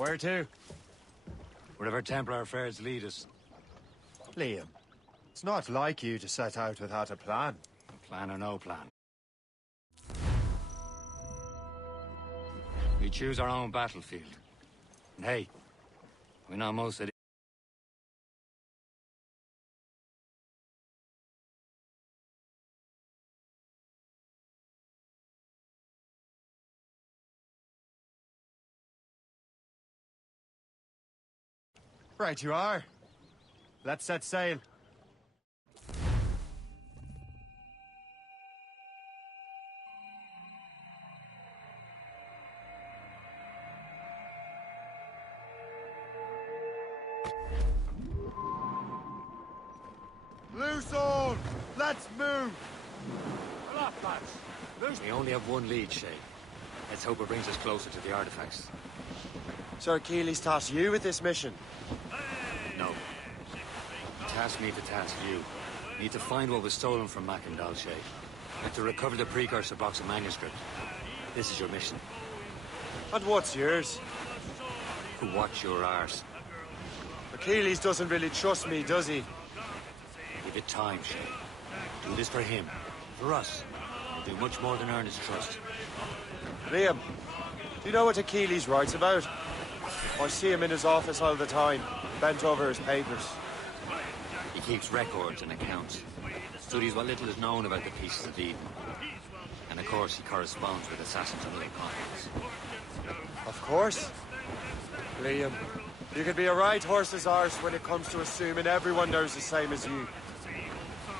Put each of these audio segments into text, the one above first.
Where to? Wherever Templar affairs lead us. Liam, it's not like you to set out without a plan. Plan or no plan. We choose our own battlefield. And hey, we know most of it. Right you are. Let's set sail. Loose all! Let's move! Come on, lads. We only have one lead, Shay. Let's hope it brings us closer to the artifacts. Sir Keeley's tasked you with this mission. No. He tasked me to task you. Need to find what was stolen from Mackandal, Shay. And to recover the precursor box of manuscript. This is your mission. And what's yours? To watch your arse. Achilles doesn't really trust me, does he? Give it time, Shay. Do this for him. For us. We'll do much more than earn his trust. Liam, do you know what Achilles writes about? I see him in his office all the time, bent over his papers. He keeps records and accounts. Studies what little is known about the pieces of Eden. And of course, he corresponds with assassins on other continents. Of course. Liam, you can be a right horse's arse when it comes to assuming everyone knows the same as you.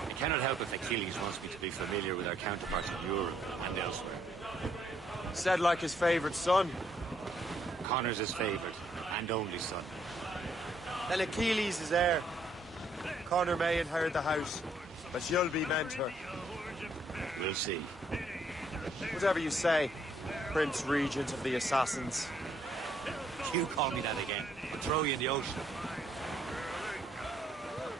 I cannot help if Achilles wants me to be familiar with our counterparts in Europe and elsewhere. Said like his favorite son. Connor's his favorite and only son. Then Achilles is heir. Connor may inherit the house, but you'll be mentor. We'll see. Whatever you say, Prince Regent of the Assassins. You call me that again, I'll throw you in the ocean.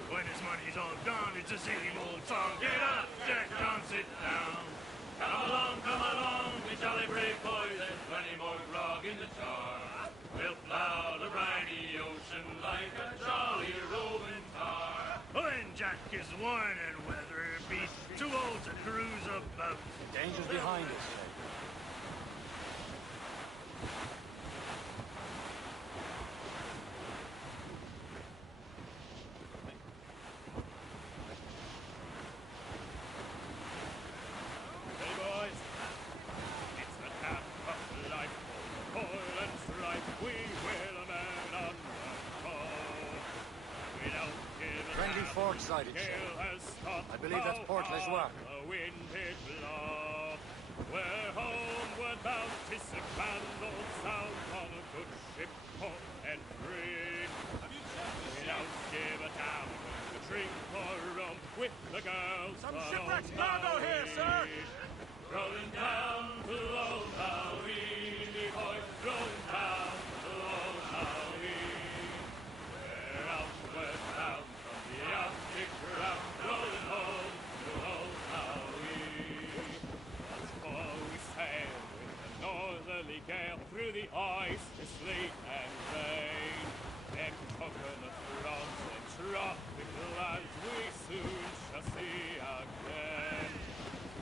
When his money's all gone, it's the same old song. Get up, Jack John, sit down. Come along, we jolly brave boys. There's plenty more grog in the jar. We'll plow the briny ocean like a jolly roving tar. When Jack is worn and weather beat, too old to cruise about. Danger's behind us. Sighted, I believe that's Port Lejoie. We're homeward bound, 'tis a candle south on a good ship, port and free. We don't give a damn to drink or rum with the girls. Some shipwrecked cargo here, sir! Rolling down to Old Howey, boys, rolling down to Old Howey. We're outward bound from the Arctic ground, rolling home to Old Howey. Once more we sail with the northerly gale through the ice, the sleet and rain. Them coconut frogs and tropical lands we soon shall see again.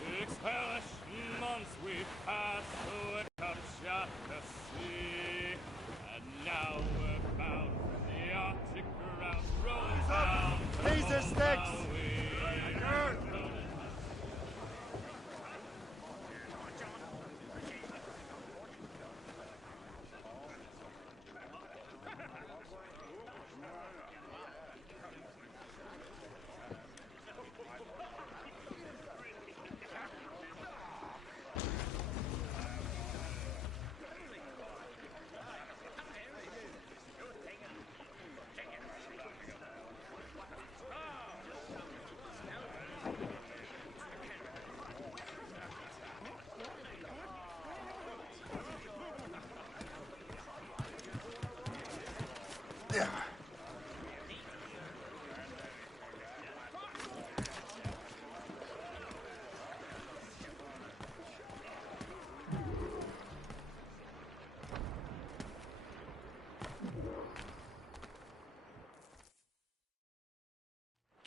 To expel months we passed through a Kamchatka sea, and now we're bound for the Arctic ground, rolling down to These are sticks!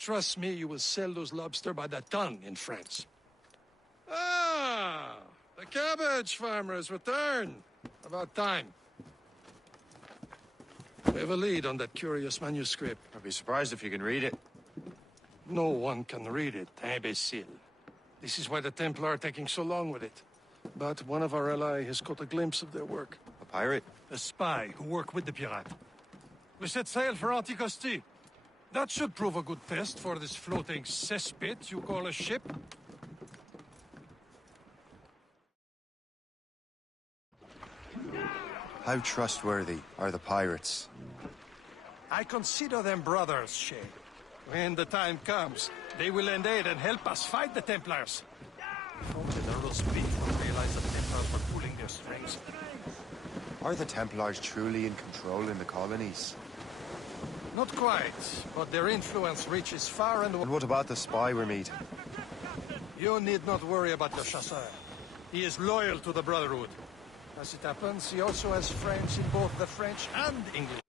Trust me, you will sell those lobster by the ton in France. Ah, the cabbage farmers return. About time. We have a lead on that curious manuscript. I'd be surprised if you can read it. No one can read it, imbecile. This is why the Templar are taking so long with it. But one of our allies has caught a glimpse of their work. A pirate? A spy who worked with the pirate. We set sail for Anticosti. That should prove a good test for this floating cesspit you call a ship. How trustworthy are the pirates? I consider them brothers, Shay. When the time comes, they will lend aid and help us fight the Templars. Only the roast beef will realize the Templars were pooling their strengths. Are the Templars truly in control in the colonies? Not quite, but their influence reaches far and wide. And what about the spy we're meeting? You need not worry about the chasseur. He is loyal to the Brotherhood. As it happens, he also has friends in both the French and English.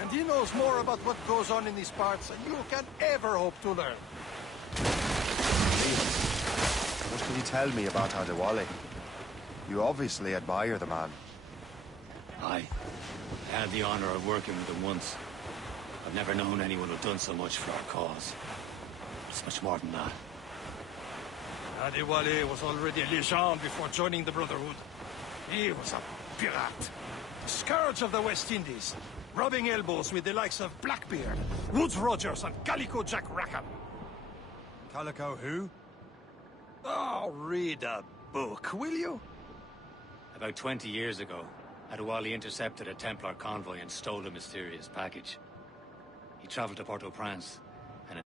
And he knows more about what goes on in these parts than you can ever hope to learn. What can you tell me about Adewale? You obviously admire the man. I had the honor of working with him once. I've never known anyone who'd done so much for our cause. It's much more than that. Adewale was already a legend before joining the Brotherhood. He was a pirate. The scourge of the West Indies. Rubbing elbows with the likes of Blackbeard, Woodes Rogers, and Calico Jack Rackham. Calico who? Oh, read a book, will you? About 20 years ago, Adewale intercepted a Templar convoy and stole a mysterious package. He traveled to Port-au-Prince, and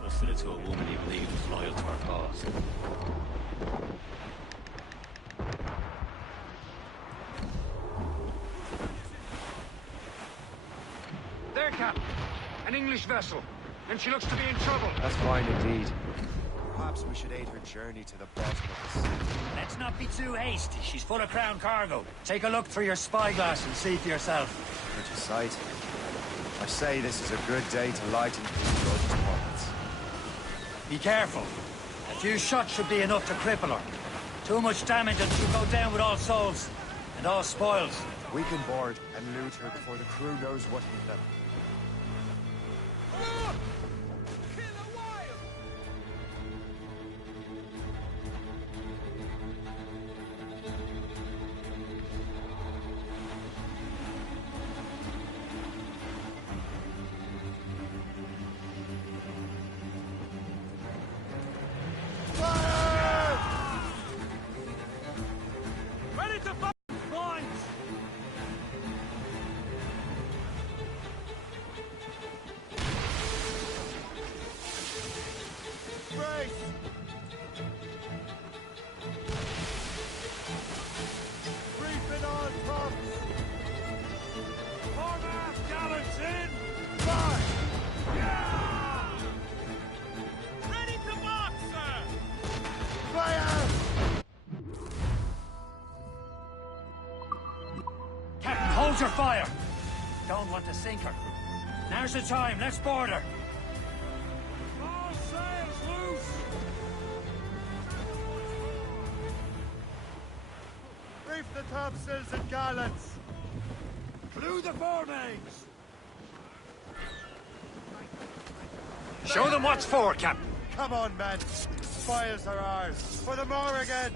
trusted it to a woman he believed was loyal to our cause. There, Captain. An English vessel. And she looks to be in trouble. That's fine indeed. Perhaps we should aid her journey to the bottom of the sea. Let's not be too hasty. She's full of crown cargo. Take a look through your spyglass and see for yourself. Such a sight. I say this is a good day to lighten these road departments. Be careful. A few shots should be enough to cripple her. Too much damage and she'll go down with all souls. And all spoils. We can board and loot her before the crew knows what we've done. Hold your fire! Don't want to sink her. Now's the time, let's board her! All sails loose! Reef the topsails and gallants! Clew the foremains! Show them what's for, Captain. Come on, men! Spoils are ours! For the more again!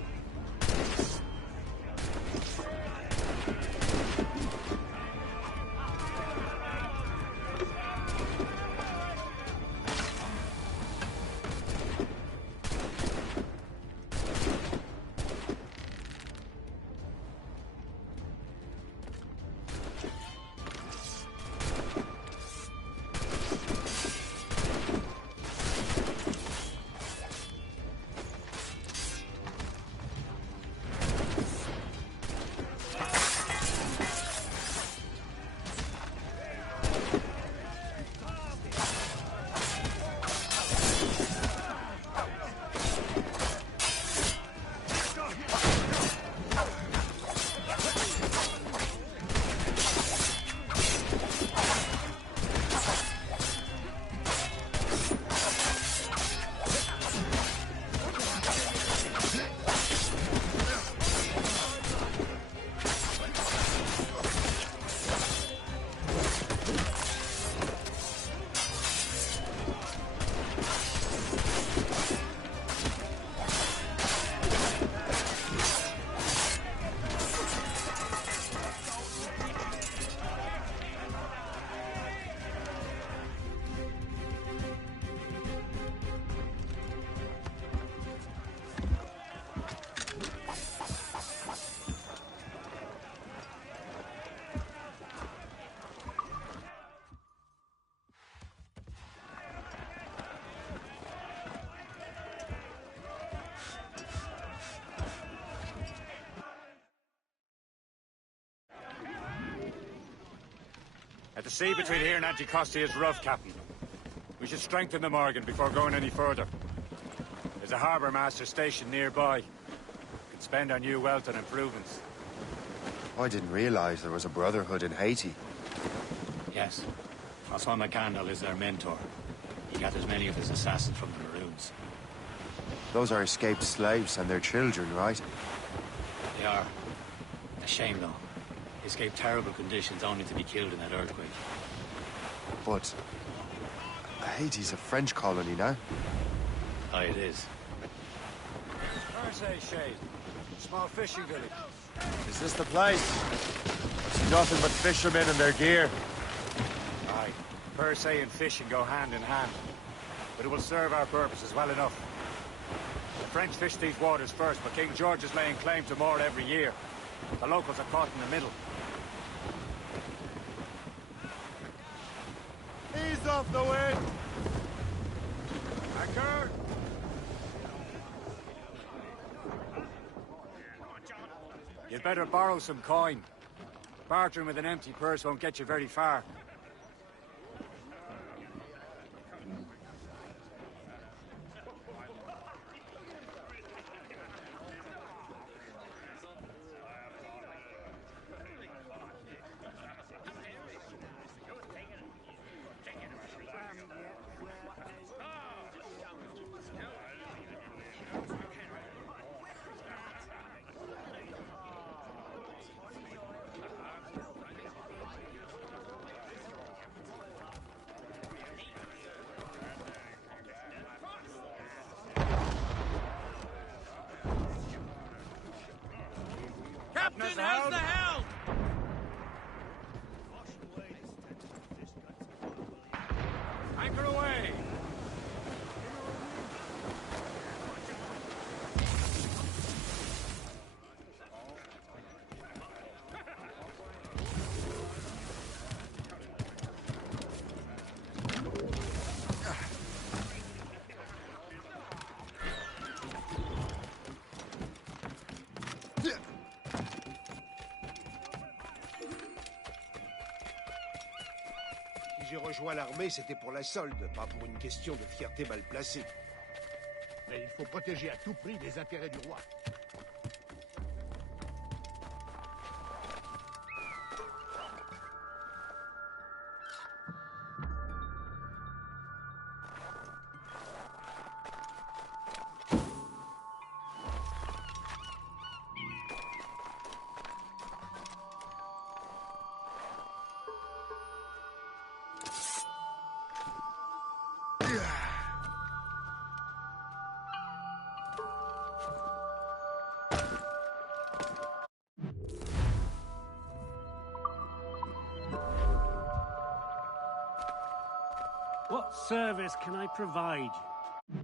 The sea between here and Anticosti is rough, Captain. We should strengthen the Morgan before going any further. There's a harbour master stationed nearby. We could spend our new wealth on improvements. I didn't realize there was a brotherhood in Haiti. Yes. Francois McCandle is their mentor. He gathers many of his assassins from the Maroons. Those are escaped slaves and their children, right? They are. A shame, though. They escaped terrible conditions only to be killed in that earthquake. But Haiti's a French colony now. Aye, it is. Percé Shade. Small fishing village. Is this the place? I see nothing but fishermen and their gear. Aye. Percé and fishing go hand in hand. But it will serve our purposes well enough. The French fish these waters first, but King George is laying claim to more every year. The locals are caught in the middle. Ease off the wind! Anchor! You'd better borrow some coin. Bartering with an empty purse won't get you very far. Captain, how's the helm? Anchor away! Si j'ai rejoint l'armée, c'était pour la solde, pas pour une question de fierté mal placée. Mais il faut protéger à tout prix les intérêts du roi. service can I provide you?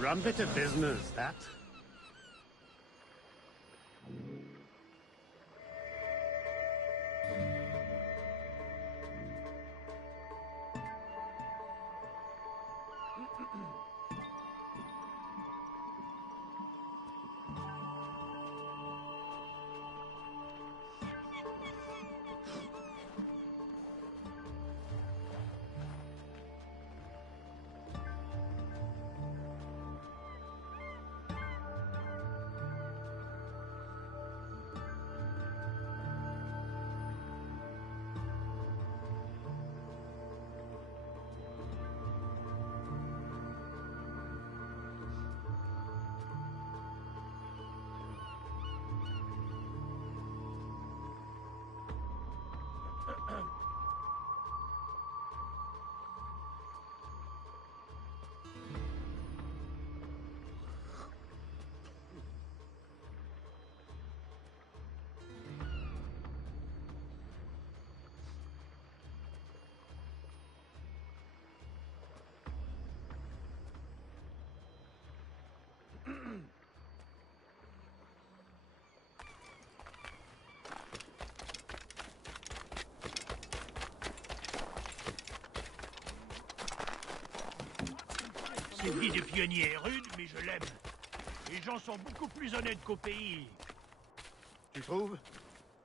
Rum bit of business, that. Cette vie de pionnier est rude, mais je l'aime. Les gens sont beaucoup plus honnêtes qu'au pays. Tu trouves?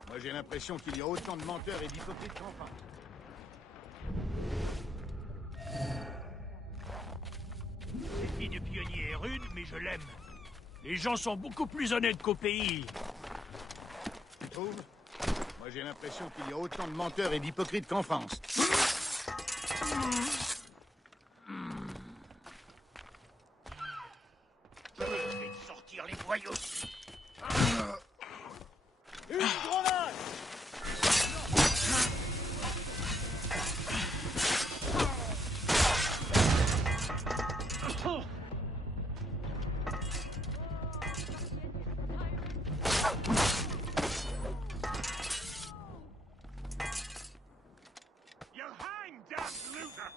Moi j'ai l'impression qu'il y a autant de menteurs et d'hypocrites qu'en France. Cette vie de pionnier est rude, mais je l'aime. Les gens sont beaucoup plus honnêtes qu'au pays. Tu trouves? Moi j'ai l'impression qu'il y a autant de menteurs et d'hypocrites qu'en France. Je vais sortir les voyous. Une grenade! You'll hang, damned looter!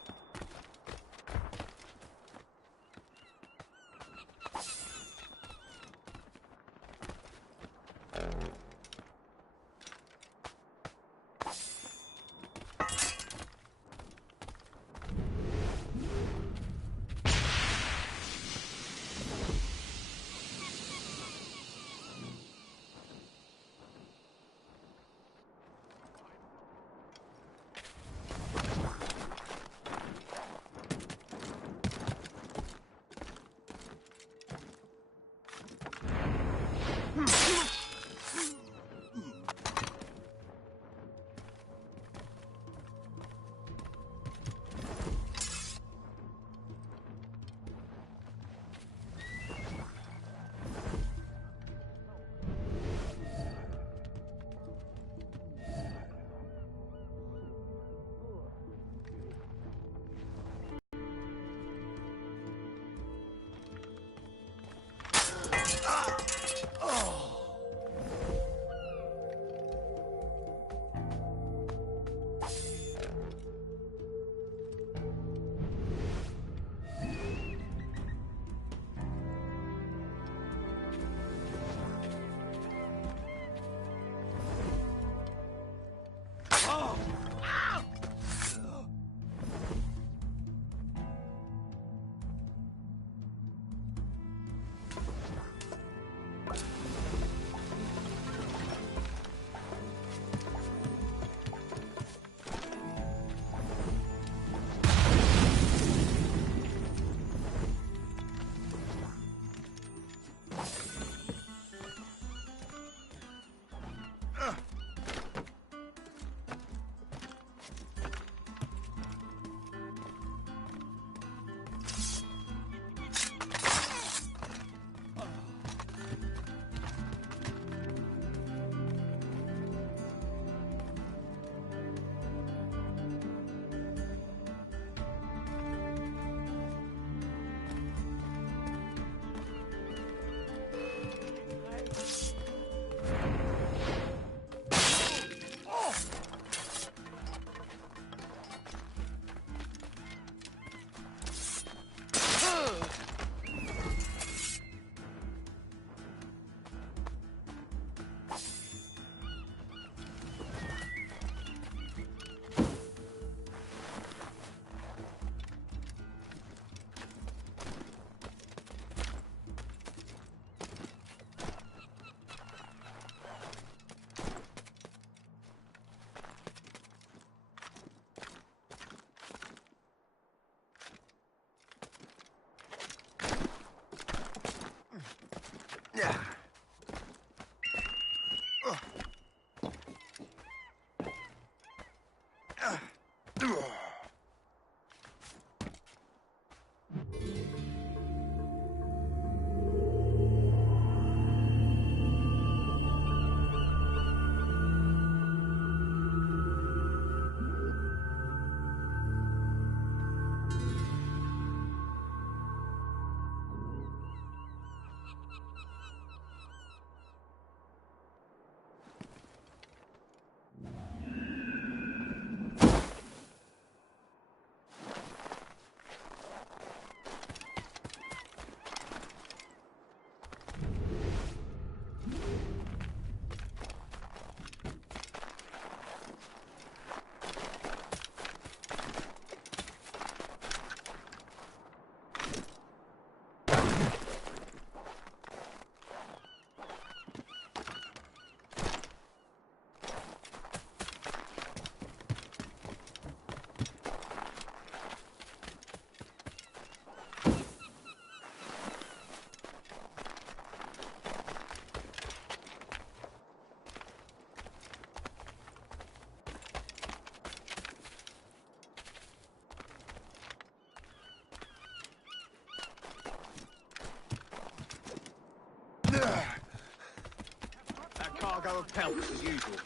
cargo of pelts as usual.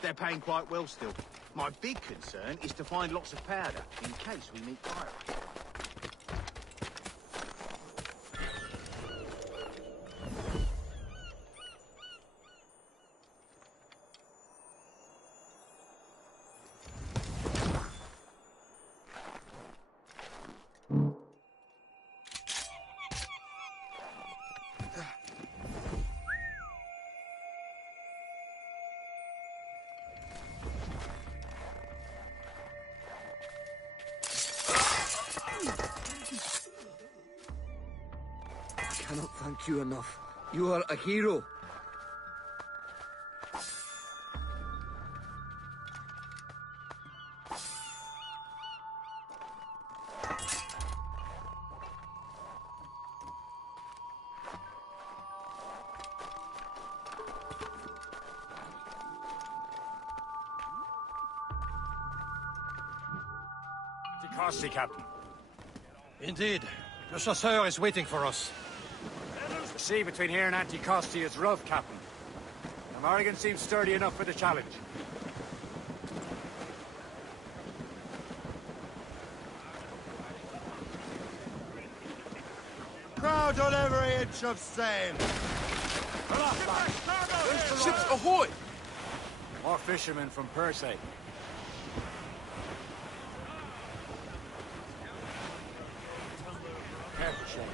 They're paying quite well still. My big concern is to find lots of powder, in case we meet pirates. I cannot thank you enough. You are a hero. Costi, Captain. Indeed. Le Chasseur is waiting for us. The sea between here and Anticosti is rough, Captain. The Morrigan seems sturdy enough for the challenge. Crowd on every inch of sail. Ships ahoy! More fishermen from Persay. Careful, Shane.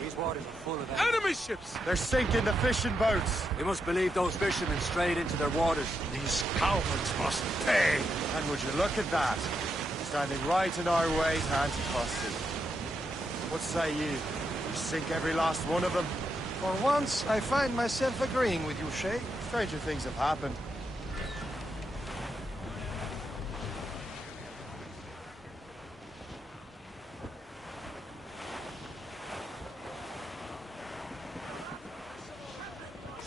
These waters are full of Enemy ships! They're sinking the fishing boats. We must believe those fishermen strayed into their waters. These cowards must pay. And would you look at that? Standing right in our way to Anticosti. What say you? You sink every last one of them? For once, I find myself agreeing with you, Shay. Stranger things have happened.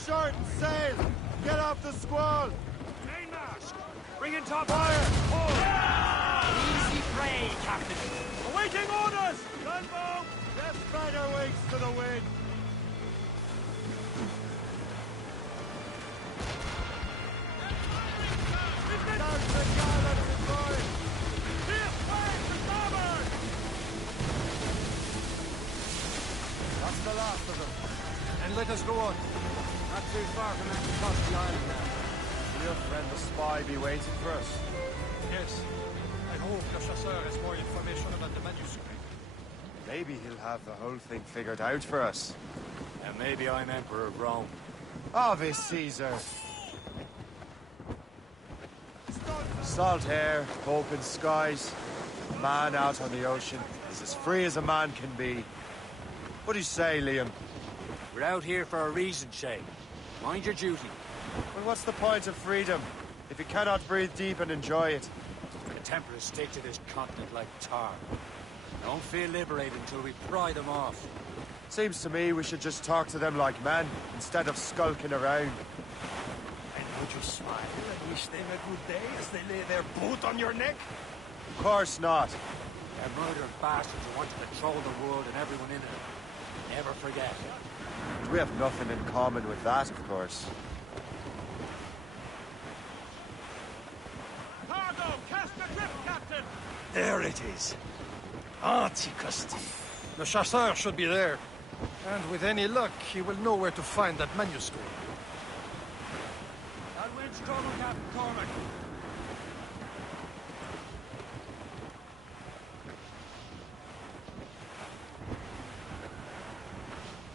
Short sail! Get off the squall! Mainmast! Bring in top Fire! Easy prey, Captain. Awaiting orders! Gunboat! Let's spread our wings to the wind! Down to Garland and Roy! Here, fire to starboard! That's the last of them. And let us go on. Not too far from Anticosti Island now. Will your friend the spy be waiting for us? Yes. I hope Le Chasseur has more information about the manuscript. Maybe he'll have the whole thing figured out for us. And maybe I'm Emperor of Rome. Ave Caesar! Salt air, open skies. A man out on the ocean is as free as a man can be. What do you say, Liam? We're out here for a reason, Shay. Mind your duty. Well, what's the point of freedom if you cannot breathe deep and enjoy it? The Templars stick to this continent like tar. Don't feel liberated until we pry them off. Seems to me we should just talk to them like men, instead of skulking around. And would you smile and wish them a good day as they lay their boot on your neck? Of course not. They're murderous bastards who want to control the world and everyone in it. Never forget. We have nothing in common with that, of course. Cargo! Cast adrift, Captain! There it is. Anticosti. Le Chasseur should be there. And with any luck, he will know where to find that manuscript. That wind's strong, Captain Cormac.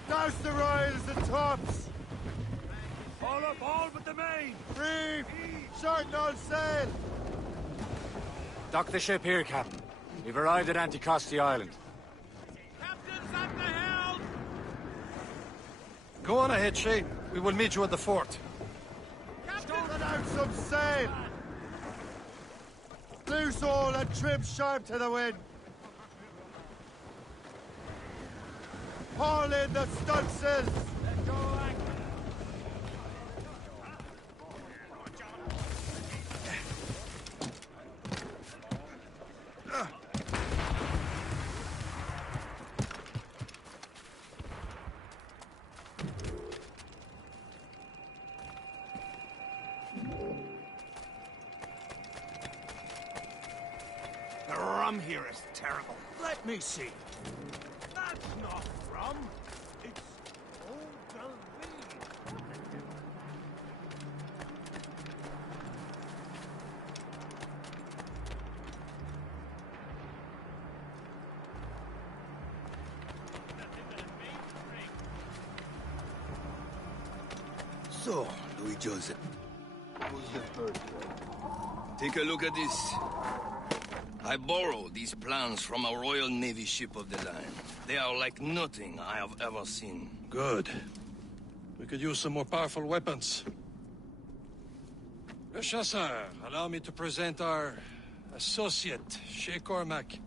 Douse the royals and tops! All up, all but the main! Reef! Shorten all sail! Dock the ship here, Captain. We've arrived at Anticosti Island. Captain's at the helm! Go on ahead, Shay. We will meet you at the fort. Let out some sail! Loose all and trim sharp to the wind! Haul in the stunsails! Let go anchor! rum here is terrible. Let me see. That's not rum. It's eau de vie. So, Louis Joseph. Who's the first one? Take a look at this. I borrowed these plans from a Royal Navy ship of the line. They are like nothing I have ever seen. Good. We could use some more powerful weapons. Le Chasseur, allow me to present our associate, Shay Cormac.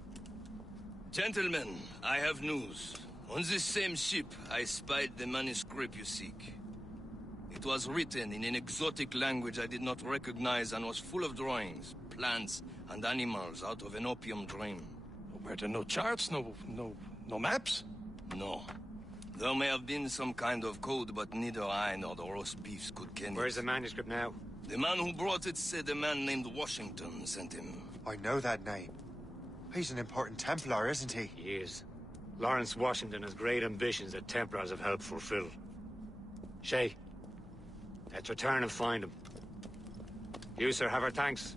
Gentlemen, I have news. On this same ship, I spied the manuscript you seek. It was written in an exotic language I did not recognize and was full of drawings, plants, and animals out of an opium dream. Were there no charts, no maps? No. There may have been some kind of code, but neither I nor the roast beefs could ken it. Where's the manuscript now? The man who brought it said a man named Washington sent him. I know that name. He's an important Templar, isn't he? He is. Lawrence Washington has great ambitions that Templars have helped fulfill. Shay, let's return and find him. You, sir, have our thanks.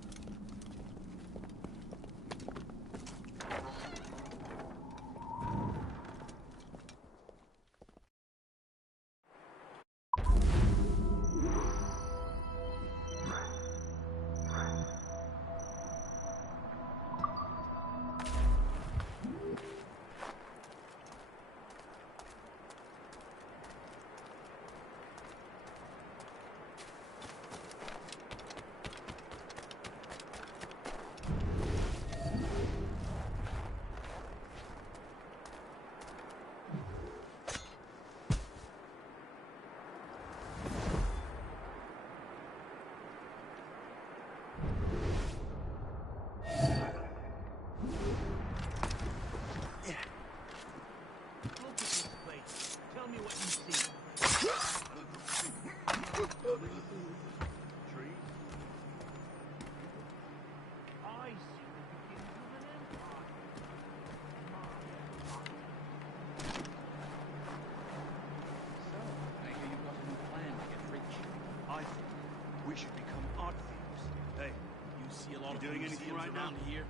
We should become art thieves. Hey, you see a lot of doing anything right now here?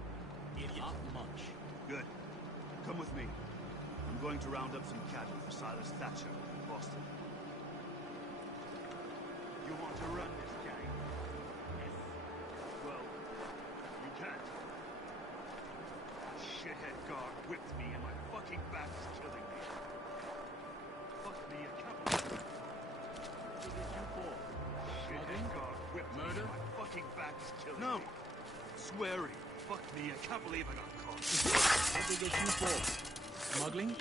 Not much. Good. Come with me. I'm going to round up some cattle for Silas Thatcher in Boston. You want to run this gang? Yes. Well, you can't. That shithead guard whipped me and my fucking back is killing me. Fuck me, a couple. What did you for? Shithead guard whipped murder? Me and my fucking back is killing me. No! Swearing. Fuck me, I can't believe I got caught. What did they get you for? Smuggling?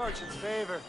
Fortune's favor.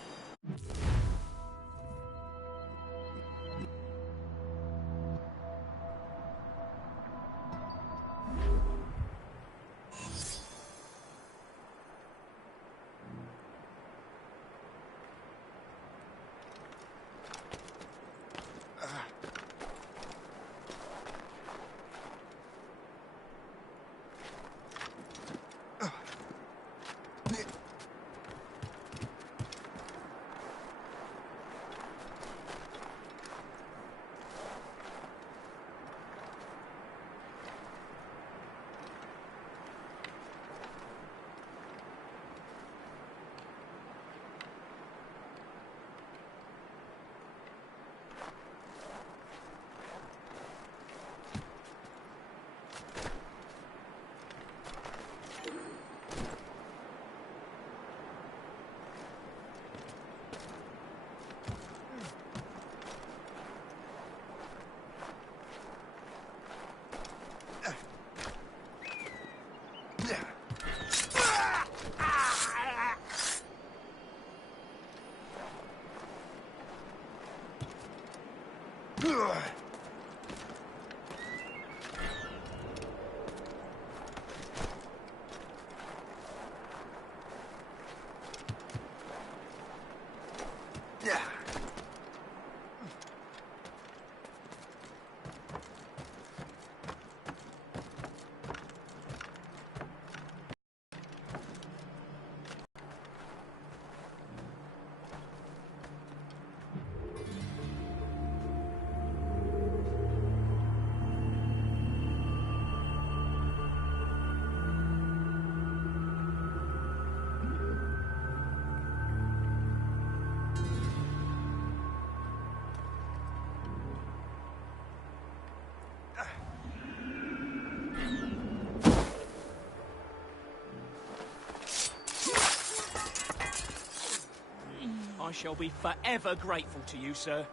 I shall be forever grateful to you, sir.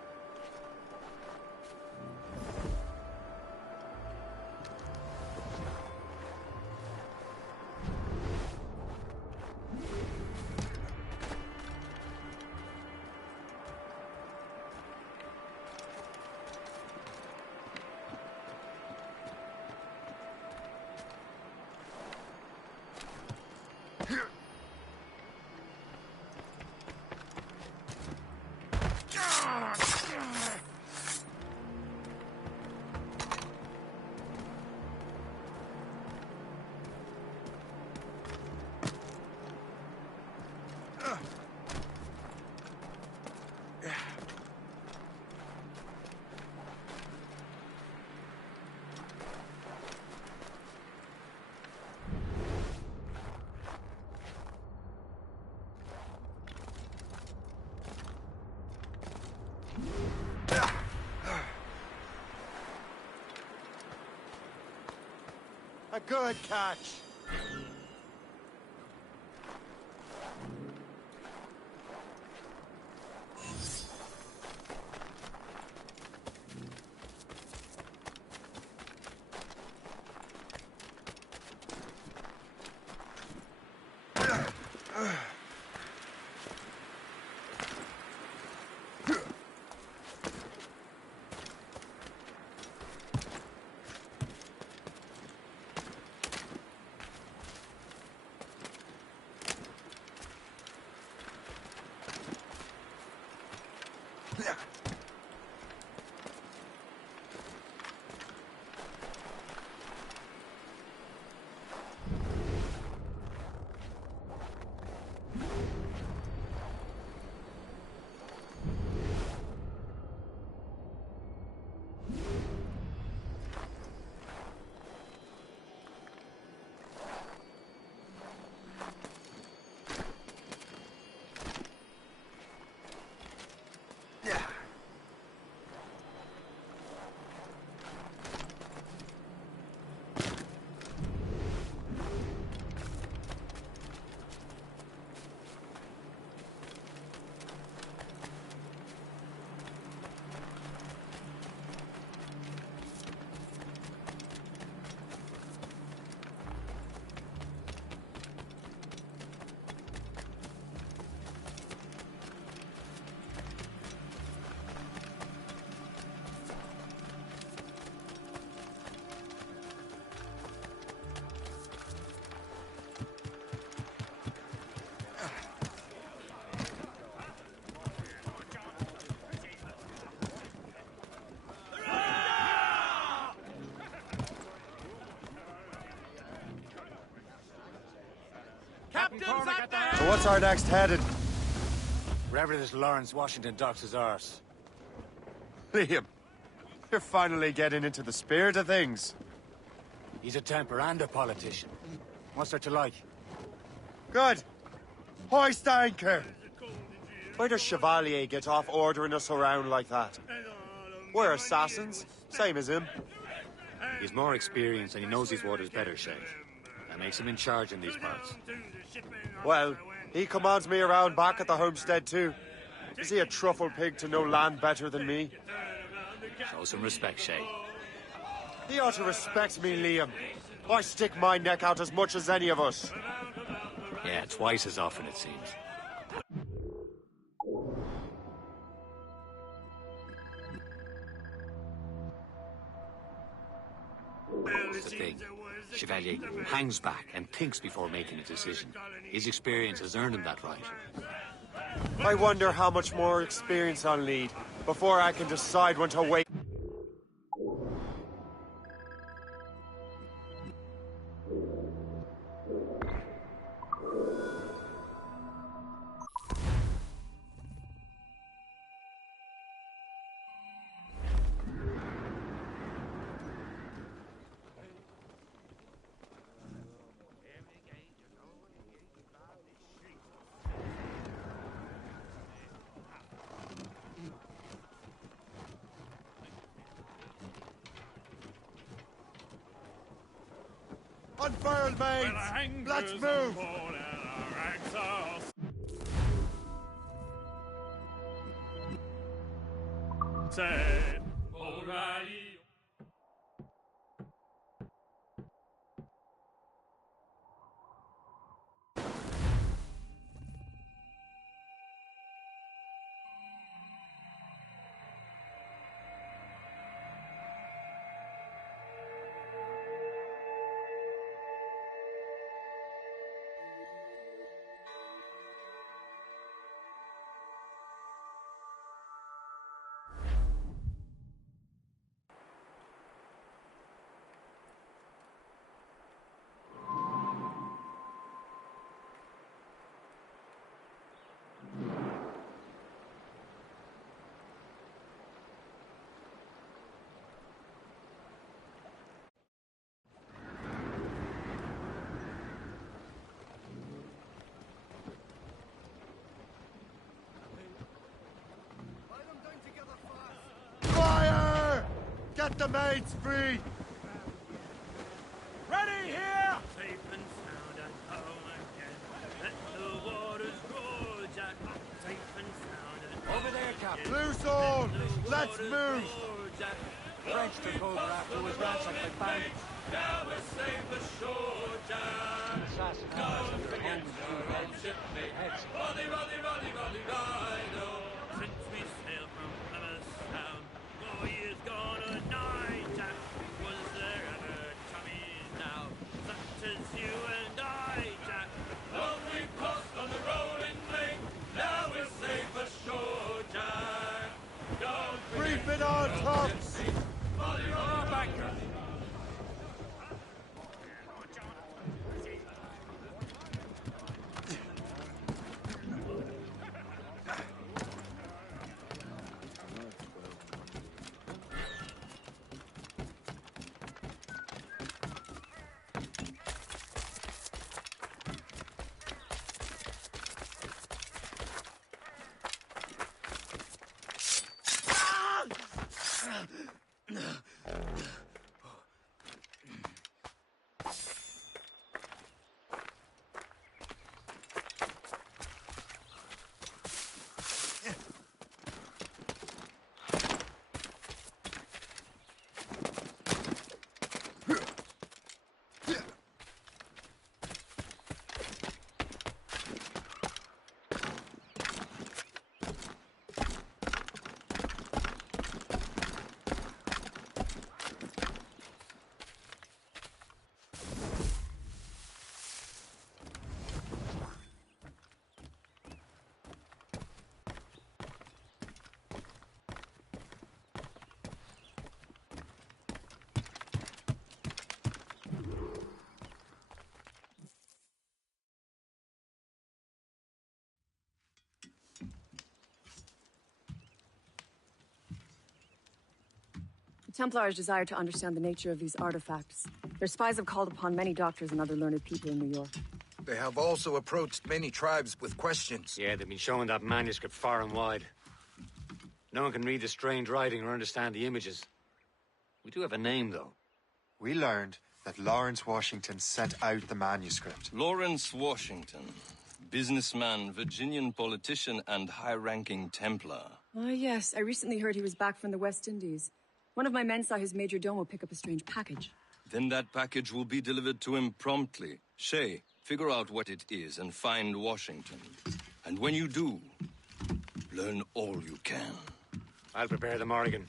A good catch. So what's our next headed? Wherever this Lawrence Washington docks his arse. Liam, you're finally getting into the spirit of things. He's a temper and a politician. What's there to like? Good. Hoist anchor. Where does Chevalier get off ordering us around like that? We're assassins, same as him. He's more experienced and he knows these waters better, Shay. That makes him in charge in these parts. Well, he commands me around back at the homestead too. Is he a truffle pig to know land better than me? Show some respect, Shay. He ought to respect me, Liam. I stick my neck out as much as any of us. Yeah, twice as often, it seems. That's the thing. Chevalier hangs back and thinks before making a decision. His experience has earned him that right. I wonder how much more experience I'll need before I can decide when to wait. Unfurled, mates! Let's move! Said O'Reilly. Fire! Get the mates free! Ready here! Safe and sound and home again. Let the waters roar, Jack. Safe and sound and Over there, Captain. Loose all! Let's move! French took over after it was ransacked by bandits. Now we're safe ashore, Jack. Assassin under the home heads. Roddy, Roddy, Roddy, Roddy, Rido. Since we sailed from Plymouth Sound, 4 years gone a nine, Jack. Was there ever chummies now, such as you and I, Jack? Long we crossed on the rolling lake, now we're safe ashore, Jack. Don't Brief it on, tops! The Templars desire to understand the nature of these artifacts. Their spies have called upon many doctors and other learned people in New York. They have also approached many tribes with questions. Yeah, they've been showing that manuscript far and wide. No one can read the strange writing or understand the images. We do have a name, though. We learned that Lawrence Washington sent out the manuscript. Lawrence Washington. Businessman, Virginian politician, and high-ranking Templar. Ah, yes. I recently heard he was back from the West Indies. One of my men saw his major domo pick up a strange package. Then that package will be delivered to him promptly. Shay, figure out what it is and find Washington. And when you do, learn all you can. I'll prepare the Morrigan.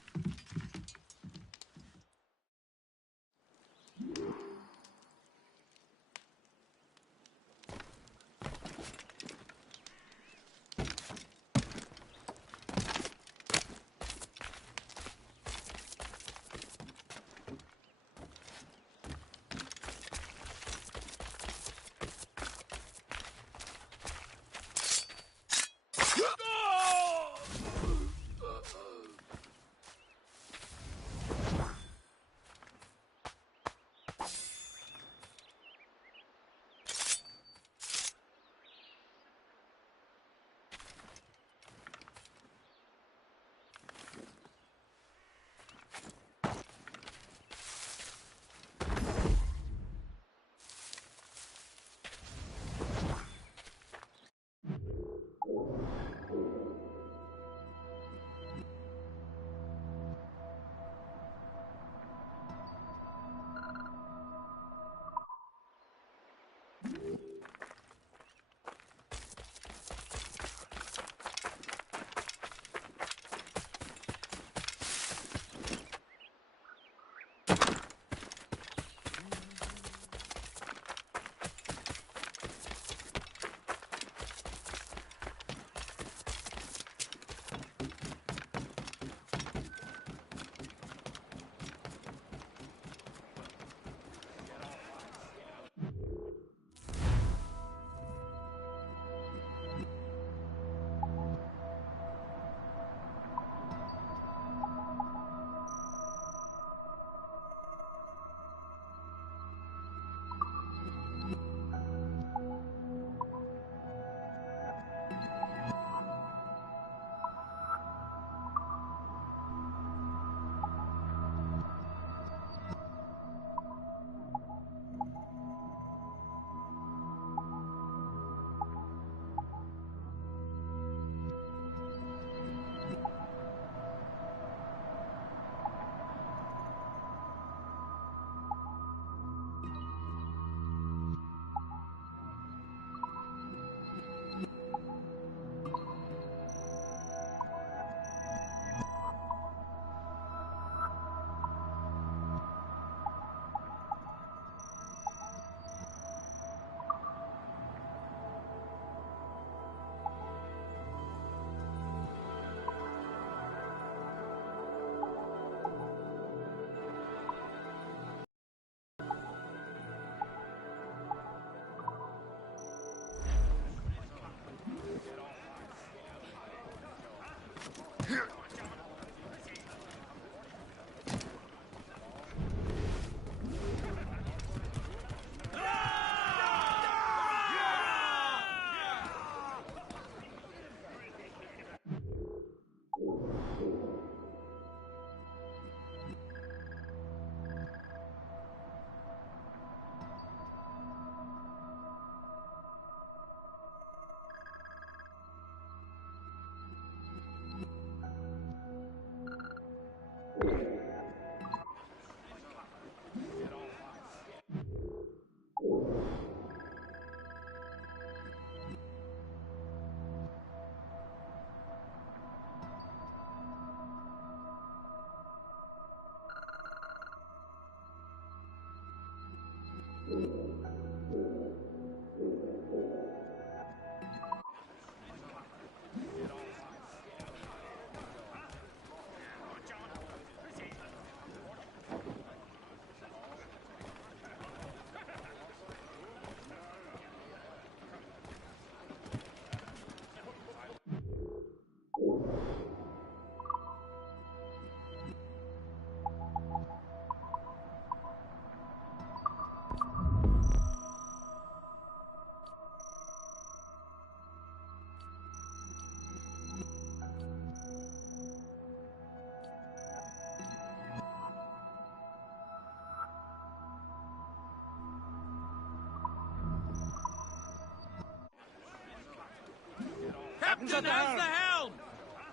Captain, how's the helm?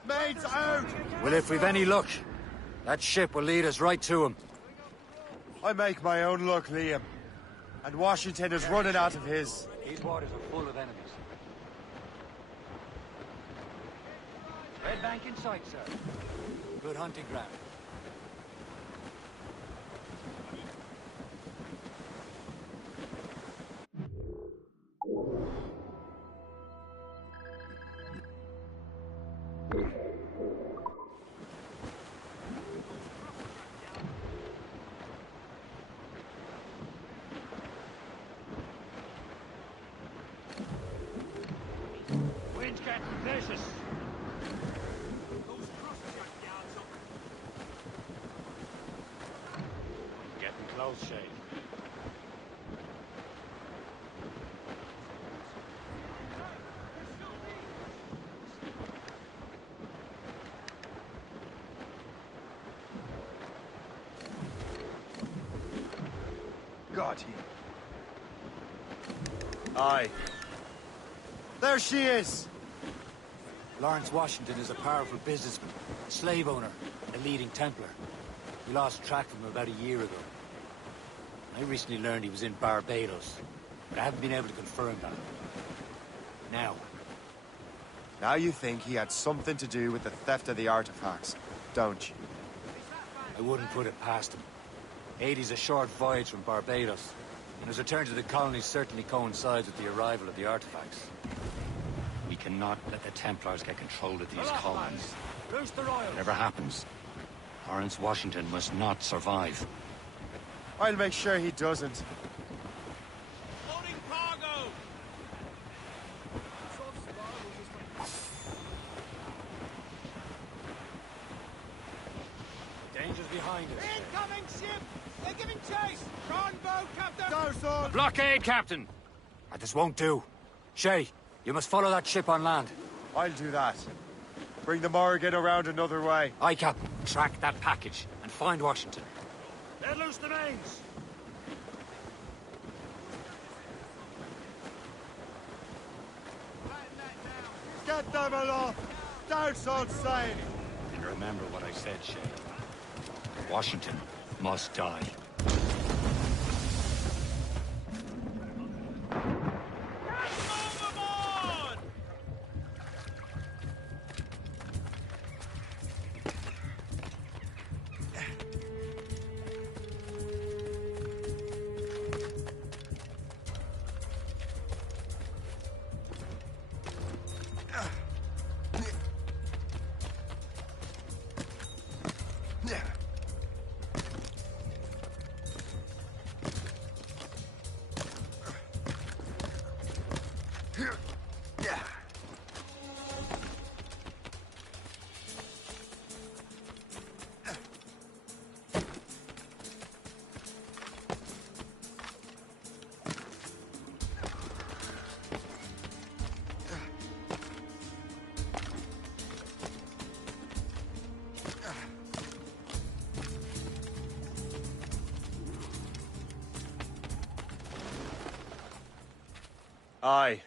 Mates out! Well, if we've any luck, that ship will lead us right to him. I make my own luck, Liam. And Washington is running out of his. These waters are full of enemies. Red bank in sight, sir. Good hunting ground. Wind's getting vicious. Getting close, Shay. Got him. Aye. There she is! Lawrence Washington is a powerful businessman, a slave owner, and a leading Templar. We lost track of him about a year ago. I recently learned he was in Barbados, but I haven't been able to confirm that. Now you think he had something to do with the theft of the artifacts, don't you? I wouldn't put it past him. 80's a short voyage from Barbados, and his return to the colony certainly coincides with the arrival of the artifacts. We cannot let the Templars get control of these colonies. Whatever happens, Lawrence Washington must not survive. I'll make sure he doesn't. Loading cargo! Danger's behind us. Incoming ship! They're giving chase! Longbow, Captain! Dawson! Blockade, Captain! This won't do. Shay, you must follow that ship on land. I'll do that. Bring the Morrigan around another way. Aye, Captain. Track that package and find Washington. Let loose the mains! Get them aloft! Douse on sail! And remember what I said, Shay. Washington must die. Overboard! Aye.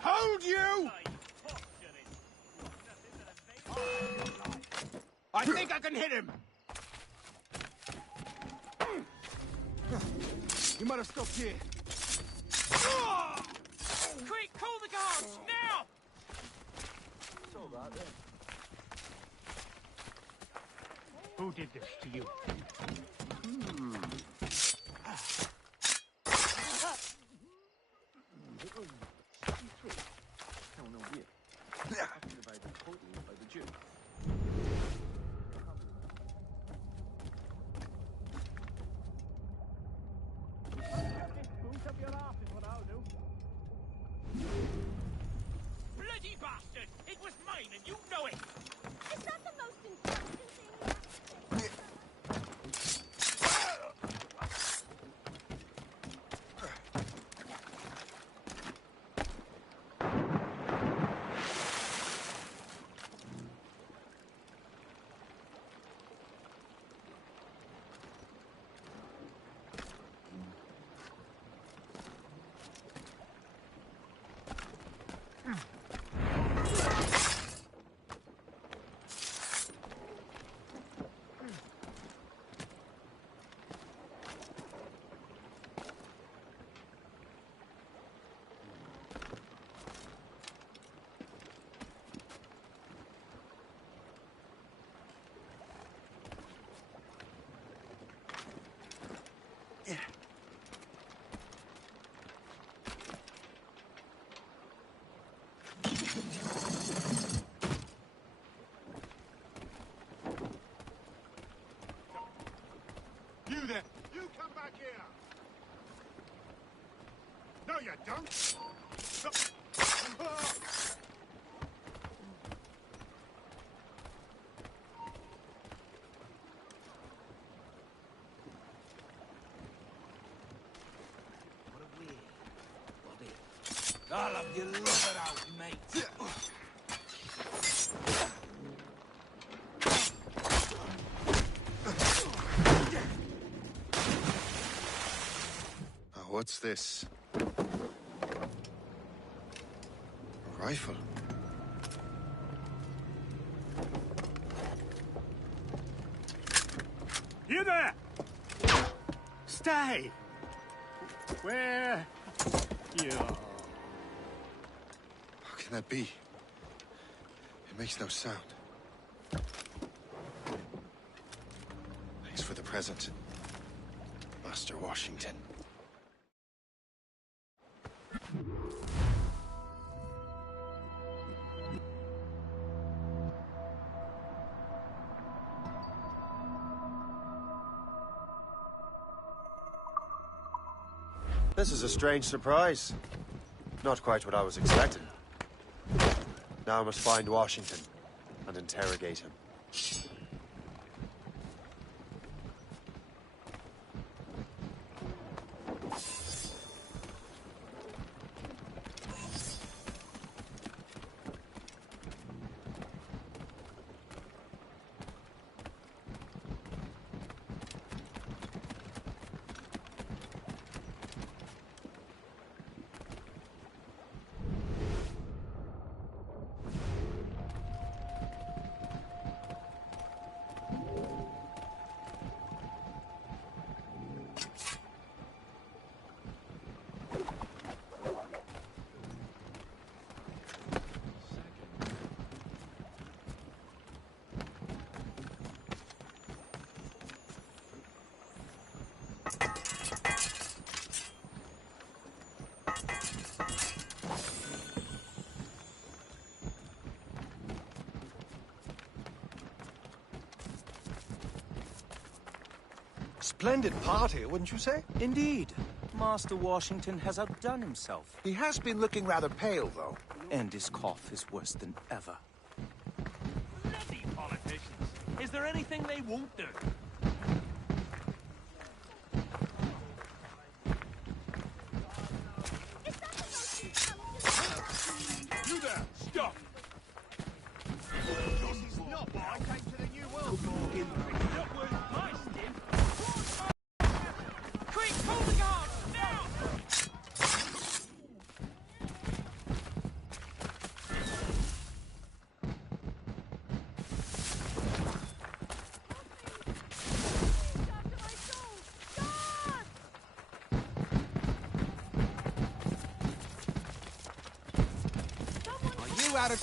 Hold you! I think I can hit him! He might have stopped here. Quick, call the guards, now! It's all right then. Who did this to you? Bloody bastard! It was mine and you know it! Is that the most important thing? You there! You come back here! No, you don't! What a weird body. I'll have your liver out, mate. What's this? A rifle? You there! Stay! Where? You are. How can that be? It makes no sound. Thanks for the present, Master Washington. This is a strange surprise. Not quite what I was expecting. Now I must find Washington and interrogate him. Splendid party, wouldn't you say? Indeed. Master Washington has outdone himself. He has been looking rather pale, though. And his cough is worse than ever. Bloody politicians. Is there anything they won't do? You there! Stop! This is not what I came to the New World for. Not worth my stint. Quick, pull the guard! Now! Are you out of...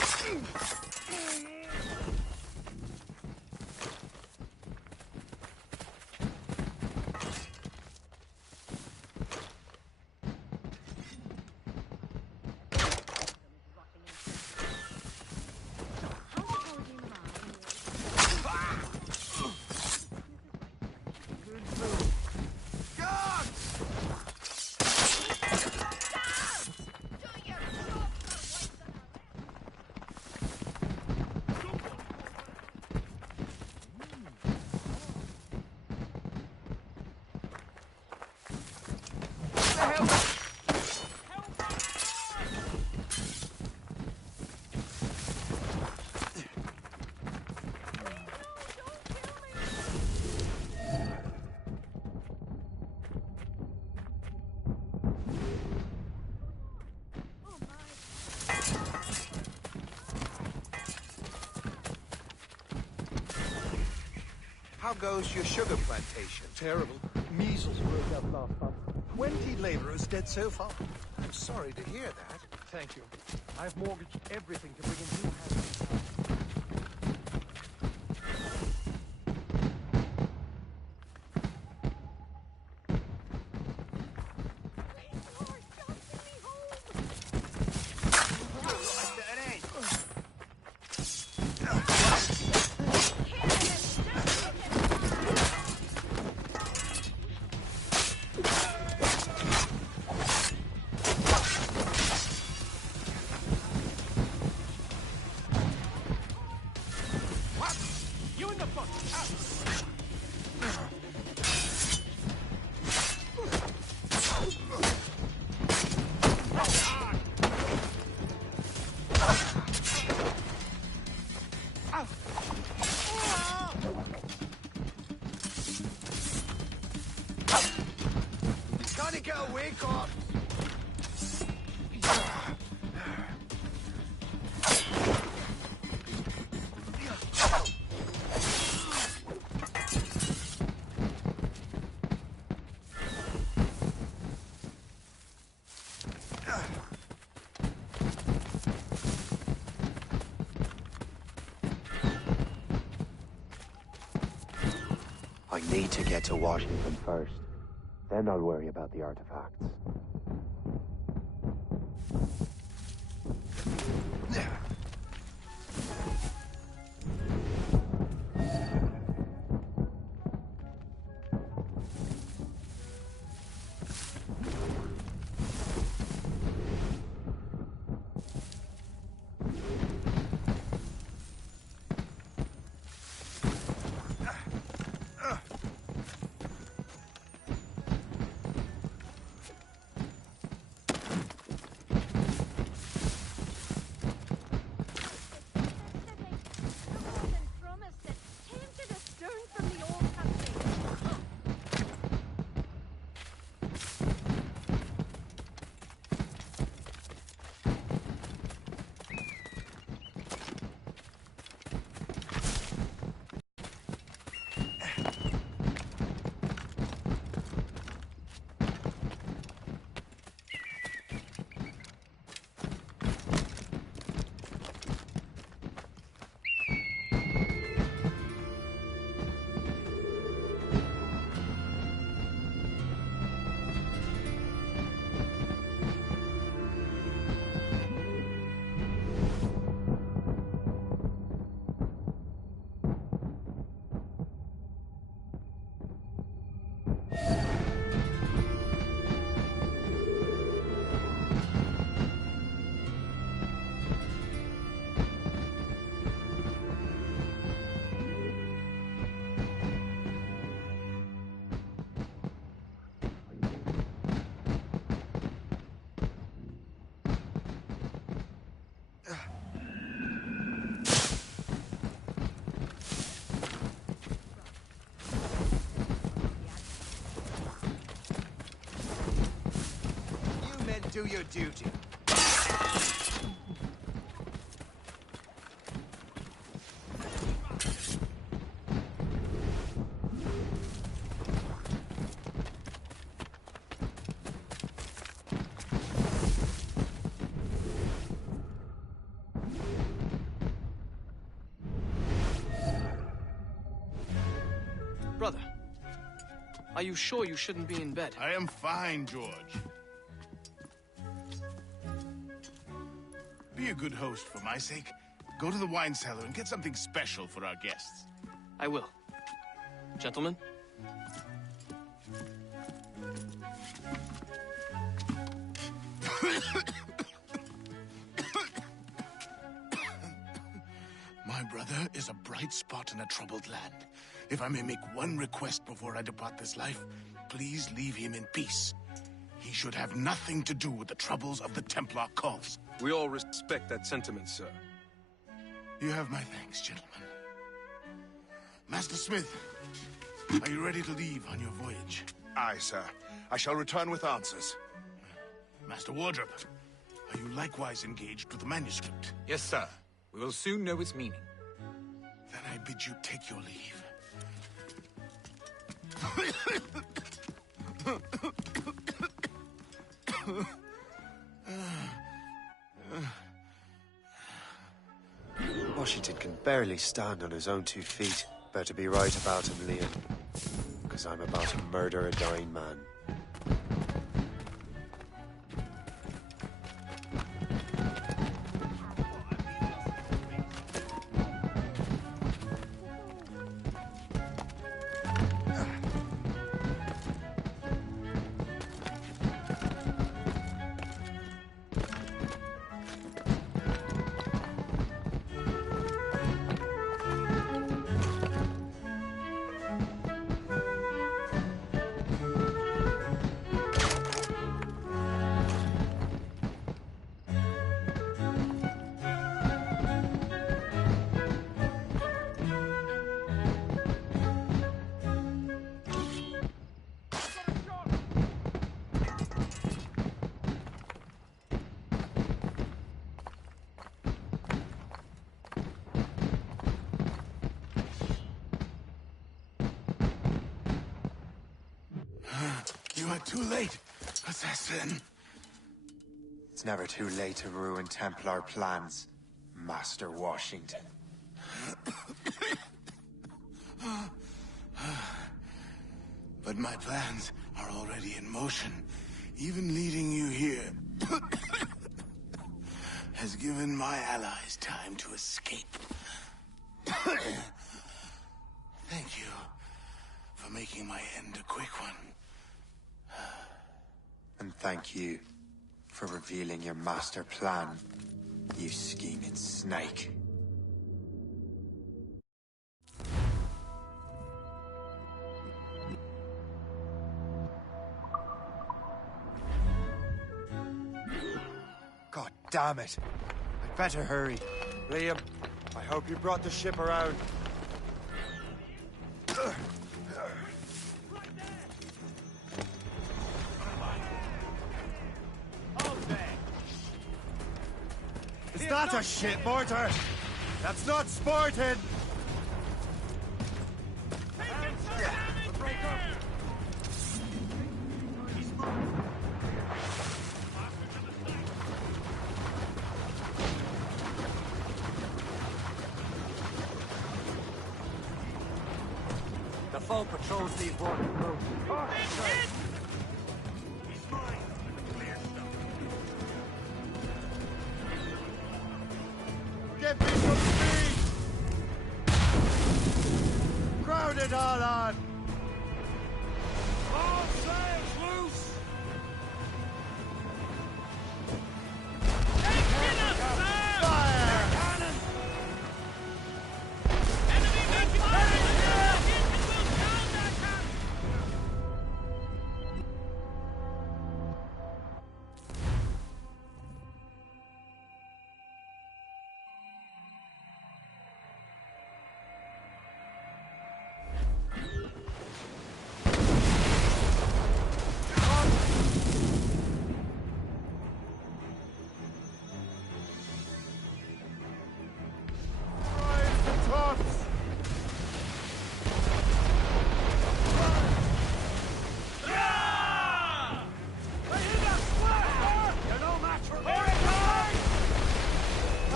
How goes your sugar plantation? Terrible. Measles broke out last month. 20 laborers dead so far. I'm sorry to hear that. Thank you. I've mortgaged everything to bring in new hazards. I need to get to Washington first. Then I'll worry about the artifacts. do your duty. Brother, are you sure you shouldn't be in bed? I am fine, George. Be a good host for my sake. Go to the wine cellar and get something special for our guests. I will. Gentlemen? My brother is a bright spot in a troubled land. If I may make one request before I depart this life, please leave him in peace. He should have nothing to do with the troubles of the Templar cause. We all respect that sentiment, sir. You have my thanks, gentlemen. Master Smith, are you ready to leave on your voyage? Aye, sir. I shall return with answers. Master Wardrop, are you likewise engaged with the manuscript? Yes, sir. We will soon know its meaning. Then I bid you take your leave. Washington can barely stand on his own 2 feet. Better be right about him, Liam. Because I'm about to murder a dying man. You are too late, assassin. It's never too late to ruin Templar plans, Master Washington. But my plans are already in motion. Even leading you here has given my allies time to escape. Thank you for making my end a quick one. And thank you for revealing your master plan, you scheming snake. God damn it. I'd better hurry. Liam, I hope you brought the ship around. Is that a shit mortar? That's not sporting! The foe patrols these waters. Give me some speed! Crowd it all on! All sails loose! Fire! Enemy making fire!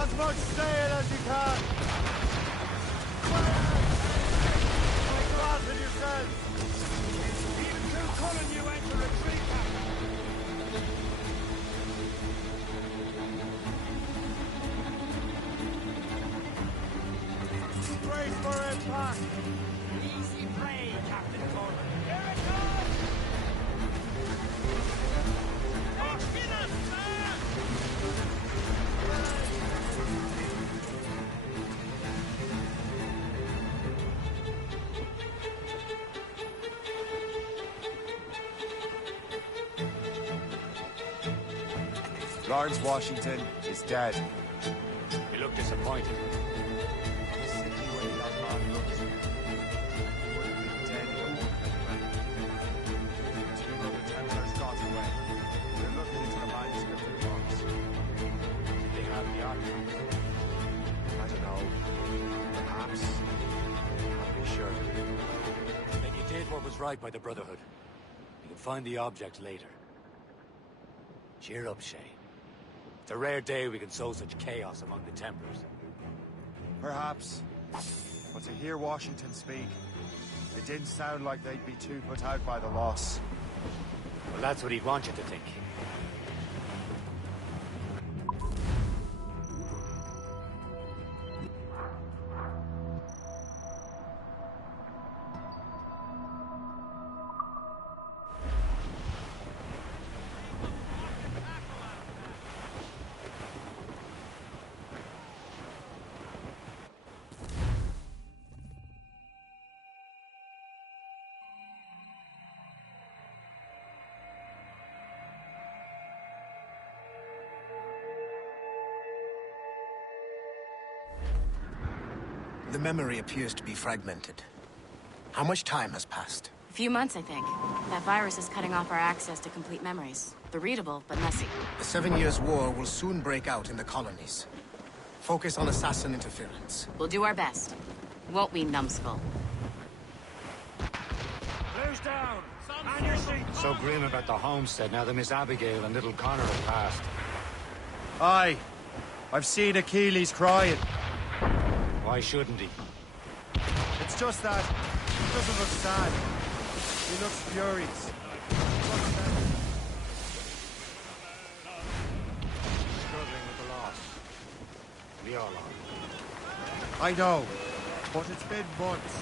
As much sail as you can! Fire! Make a lot of yourselves! Even Two Cullen, you enter retreat, Captain. Brace for impact! Easy play, Captain Corbin. Here it comes! Take it up, sir! Lawrence Washington is dead. You look disappointed. Simply where that man looks. He would have been dead in a moment. Two of the Templars got away. They're looking into the manuscript box. Did they have the artifact? I don't know. Perhaps. Can't be sure. Then you did what was right by the Brotherhood. You can find the object later. Cheer up, Shay. It's a rare day we can sow such chaos among the Templars. Perhaps. But to hear Washington speak, it didn't sound like they'd be too put out by the loss. Well, that's what he'd want you to think. The memory appears to be fragmented. How much time has passed? A few months, I think. That virus is cutting off our access to complete memories. They're readable, but messy. The 7 Years' War will soon break out in the colonies. Focus on assassin interference. We'll do our best. Won't we, numbskull? Blues down! On your seats! So grim about the homestead now that Miss Abigail and little Connor have passed. Aye. I've seen Achilles crying. Why shouldn't he? It's just that he doesn't look sad. He looks furious. Struggling with the loss. We all are. I know, but it's been months,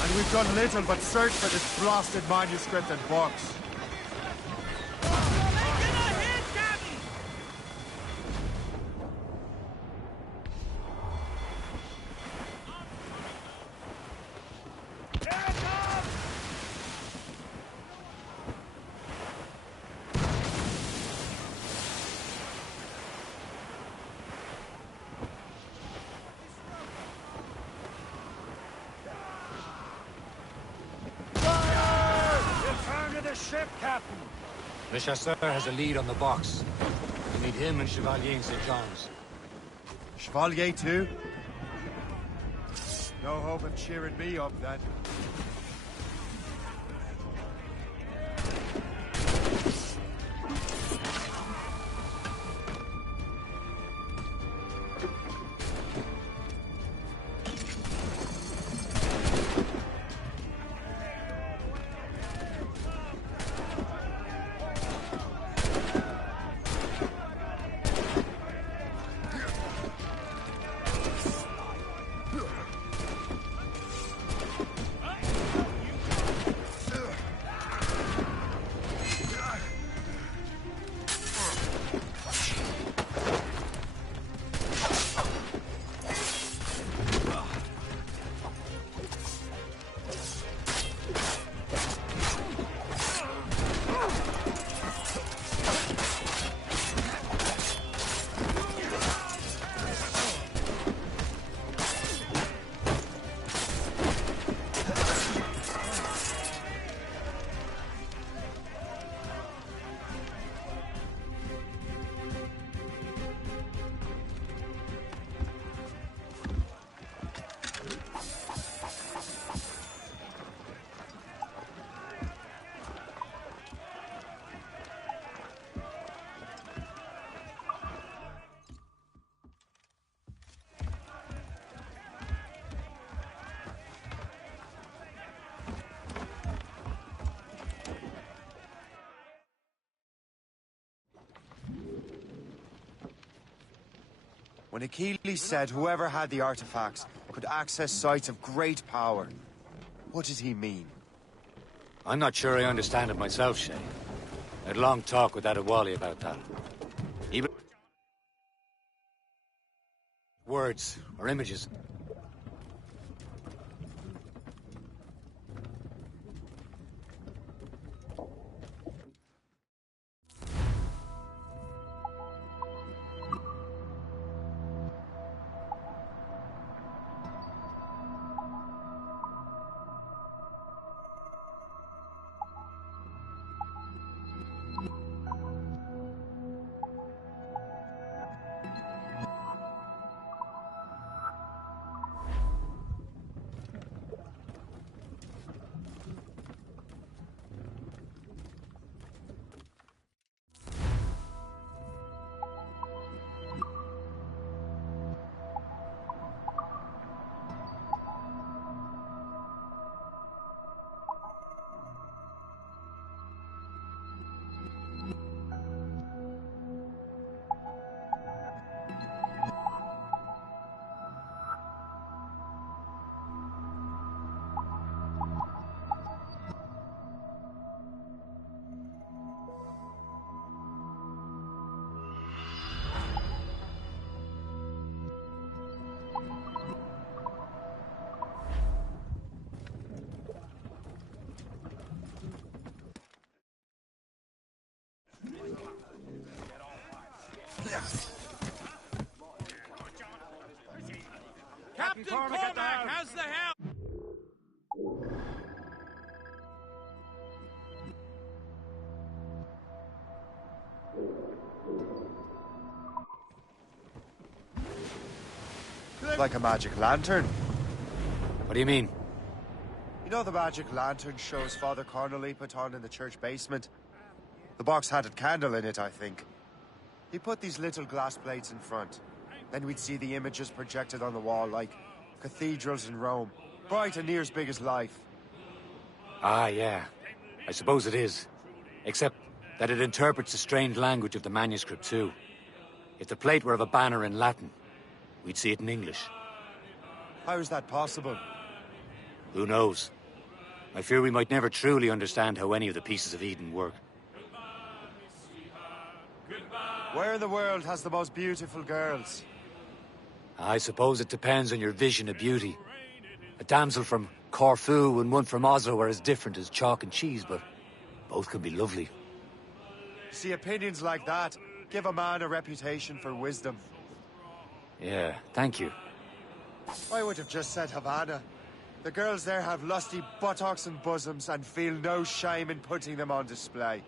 and we've done little but search for this blasted manuscript and books. Ship, Captain! Le Chasseur has a lead on the box. We need him and Chevalier in St. John's. Chevalier too? No hope of cheering me up then. when Achilles said whoever had the artifacts could access sites of great power. What did he mean? I'm not sure I understand it myself, Shay. I had a long talk with that Wally about that. Even words or images. Captain Cormac has the helm! Like a magic lantern. What do you mean? You know the magic lantern shows Father Connolly put on in the church basement? The box had a candle in it, I think. He put these little glass plates in front. Then we'd see the images projected on the wall like cathedrals in Rome. Bright and near as big as life. Ah, yeah. I suppose it is. Except that it interprets the strange language of the manuscript, too. If the plate were of a banner in Latin, we'd see it in English. How is that possible? Who knows? I fear we might never truly understand how any of the pieces of Eden work. Where in the world has the most beautiful girls? I suppose it depends on your vision of beauty. A damsel from Corfu and one from Oslo are as different as chalk and cheese, but both can be lovely. See, opinions like that give a man a reputation for wisdom. Yeah, thank you. I would have just said Havana. The girls there have lusty buttocks and bosoms and feel no shame in putting them on display.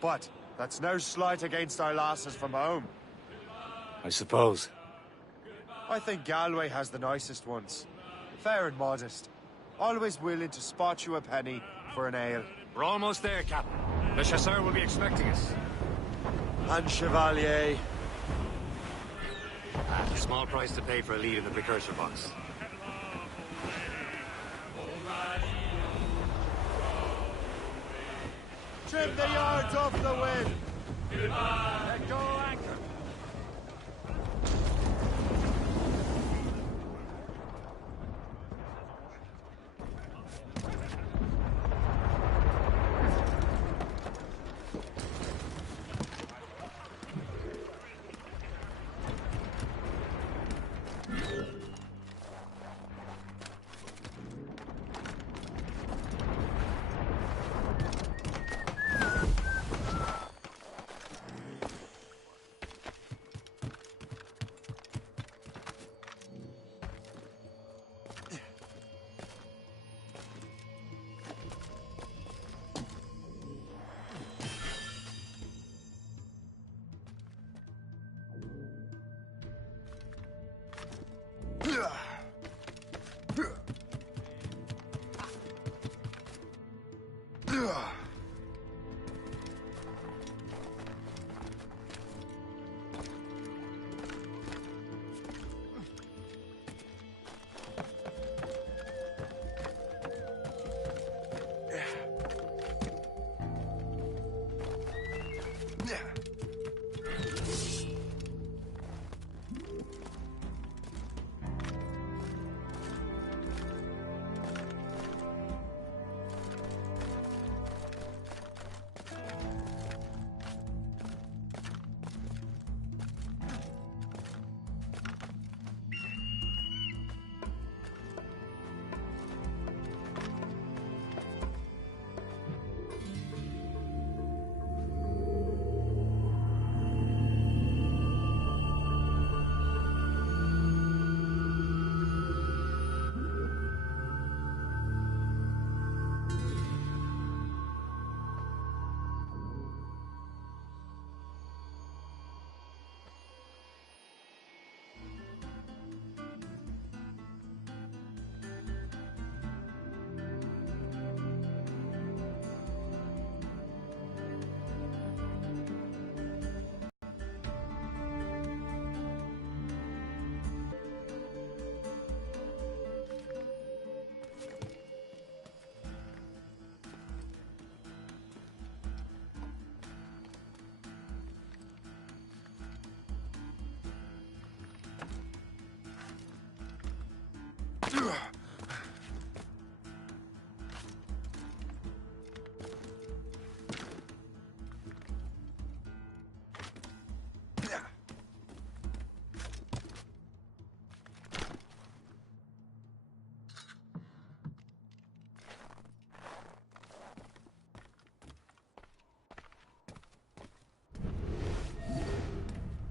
But that's no slight against our lasses from home. I suppose. I think Galway has the nicest ones. Fair and modest. Always willing to spot you a penny for an ale. We're almost there, Captain. Le Chasseur will be expecting us. And Chevalier. A small price to pay for a lead in the precursor box. Trim the yards off the wind! Let go anchor!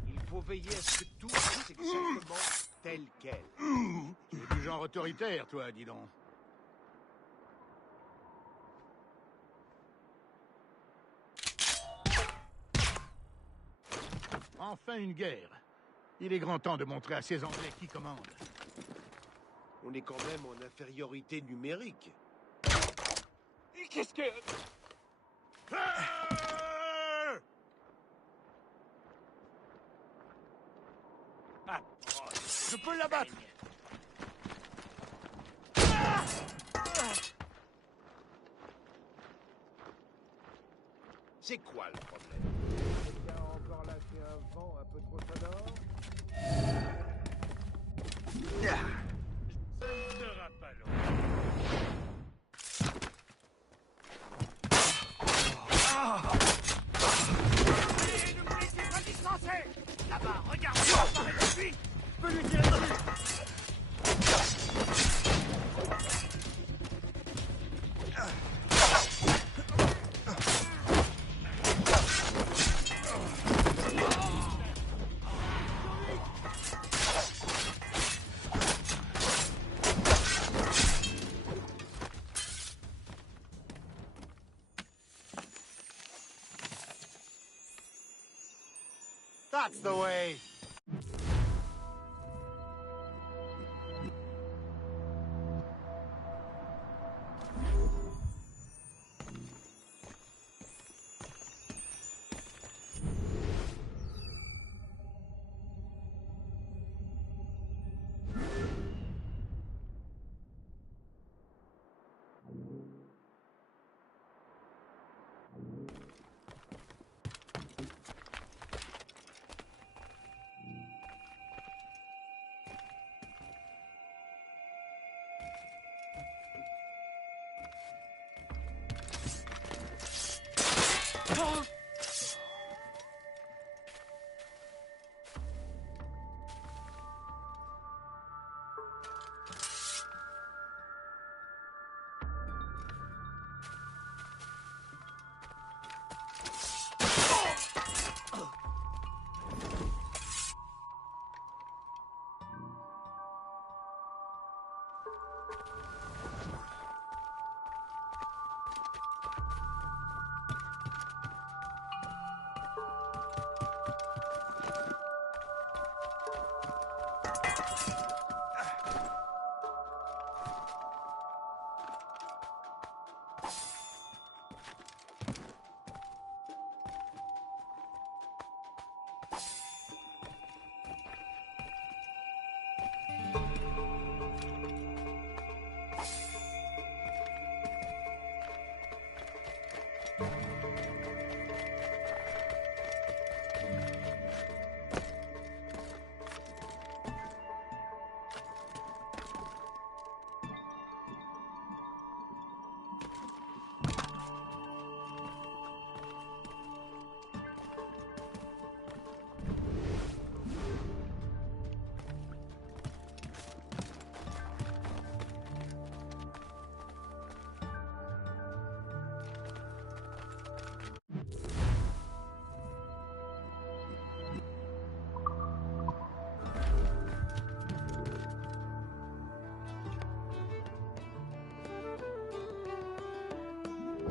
Il faut veiller à ce que tout reste exactement tel quel. Tu es du genre autoritaire, toi, dis donc. Enfin une guerre. Il est grand temps de montrer à ces Anglais qui commande. On est quand même en infériorité numérique. Qu'est-ce que... Ah, je peux l'abattre. C'est quoi le problème? Quelqu'un a encore lâché un vent un peu trop sonore? Ça ne sera pas long. Allez, ne vous laissez pas distancer! Là-bas, regardez, on va avec lui! Je peux lui tirer dessus! That's the way.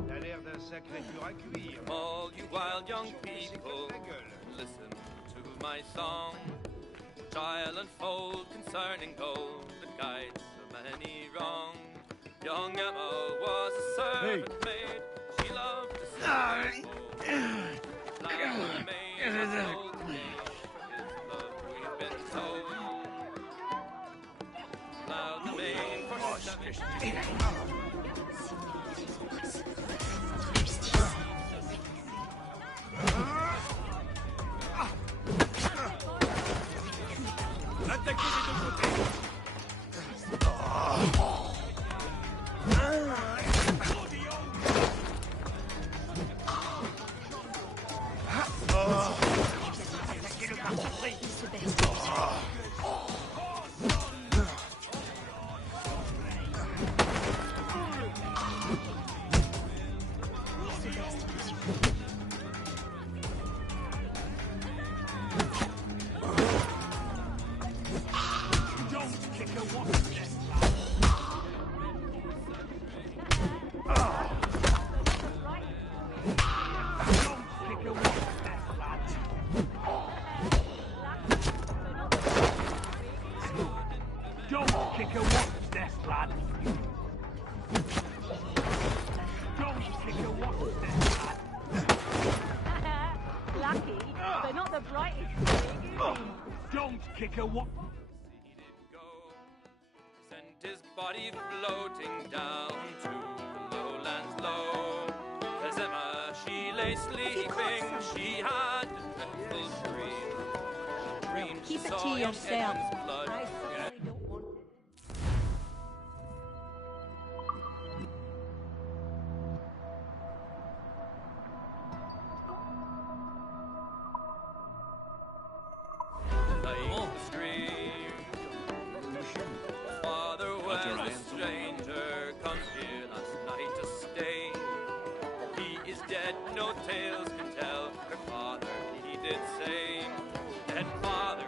T'as l'air d'un sacré dur à cuire. All you wild young people, listen to my song. Trial unfold concerning gold that guides so many wrong. Young Emma was a servant maid. She loved to sing loud the maid was old king. His love we've been told. Loud the maid for 7 Attaquez des deux côtés. Don't kick a wasp nest, lad. Don't kick a wasp nest, lad. Lucky, but not the brightest thing, is he? Don't kick a wasp. Sent his body floating down to the lowlands low. As Emma, she lay sleeping, she had a dreadful dream. Keep She it saw to in yourself. Eden's blood. I certainly don't want it. Like the stream. Father was a stranger, come here last night to stay. He is dead, no tales can tell. Her father, he did say. Dead father.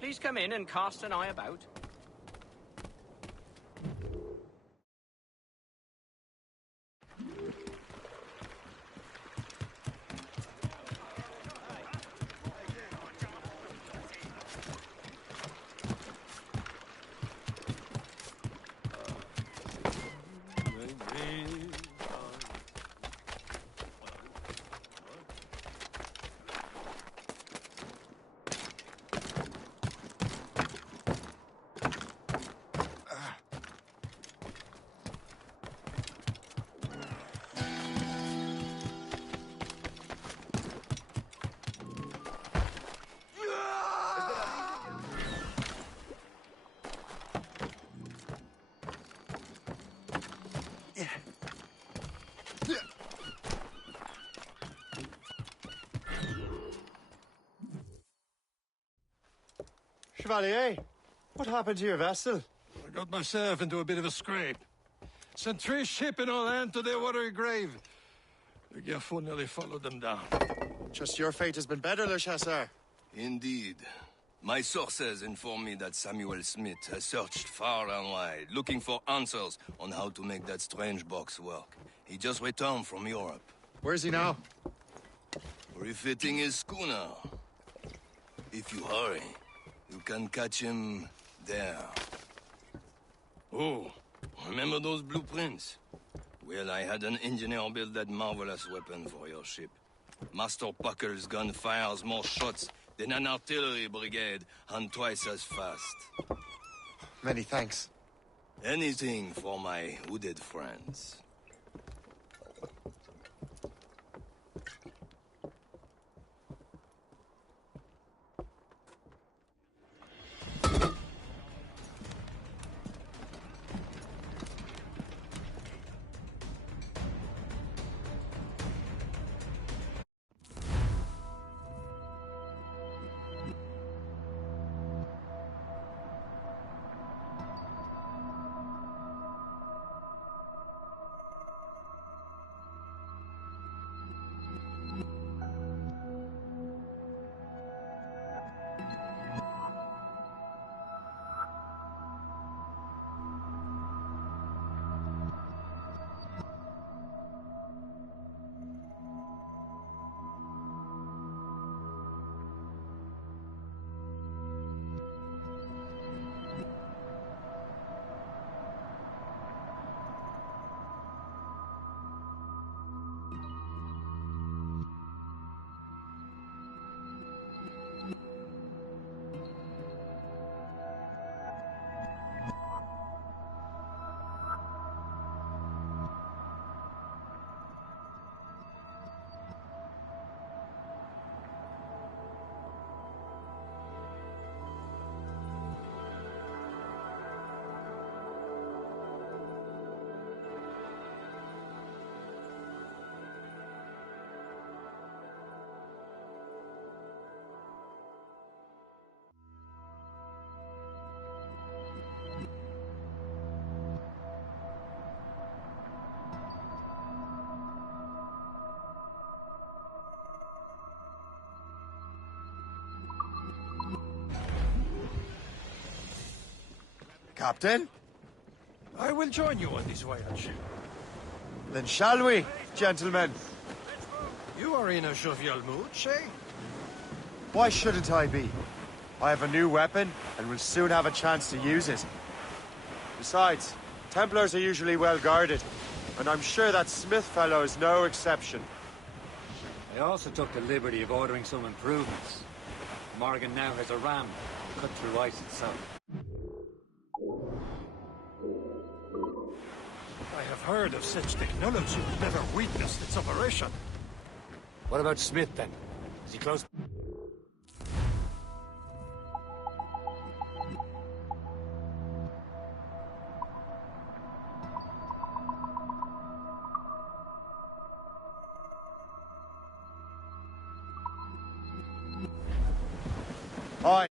Please come in and cast an eye about. Chevalier, what happened to your vessel? I got myself into a bit of a scrape. Sent 3 ships in all hand to their watery grave. The Gerfaut nearly followed them down. Just your fate has been better, Le Chasseur. Indeed. My sources inform me that Samuel Smith has searched far and wide, looking for answers on how to make that strange box work. He just returned from Europe. Where's he now? Refitting his schooner. If you hurry, you can catch him there. Oh, remember those blueprints? Well, I had an engineer build that marvelous weapon for your ship. Master Puckle's gun fires more shots than an artillery brigade, and twice as fast. Many thanks. Anything for my hooded friends. Captain? I will join you on this voyage. Then shall we, gentlemen? You are in a jovial mood, Shay? Why shouldn't I be? I have a new weapon, and will soon have a chance to use it. Besides, Templars are usually well guarded, and I'm sure that Smith fellow is no exception. I also took the liberty of ordering some improvements. Morgan now has a ram to cut through ice itself. I have heard of such technology, but never witnessed its operation. What about Smith, then? Is he close? Aye.